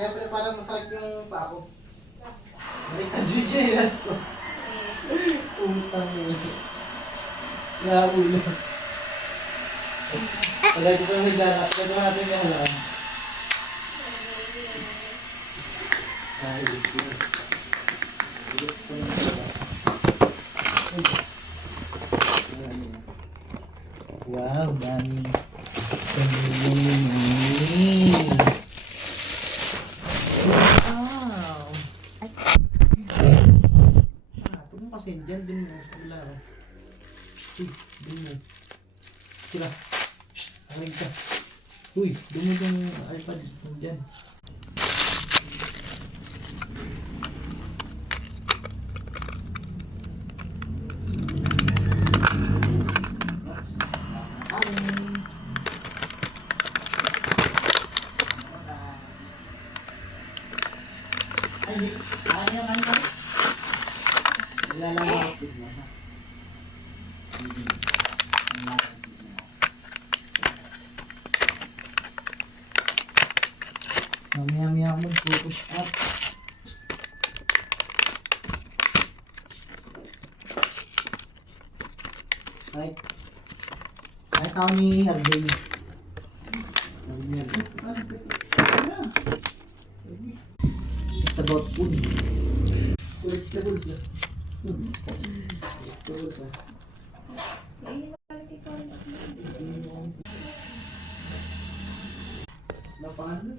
Kaya pala parang masakit yung paa ko. Baliktad yung chinelas ko. Utang mo. Nahulo. Pagay ko pa yung higala. Pagay ko natin yung halaan. Ay, wow, dami. Wow. Ito mo kasi dyan, dun mo. Sa kabila. Dun mo. Sila. Aling ka. Uy, dun mo yung iPad. Dyan. Ay, ano yung ano? Nilalawak din mo. Mamaya-maya ako mag-push up. Right? Kahit ako ni RJ. It's about food. Vegetables. Vegetables. Napangalan?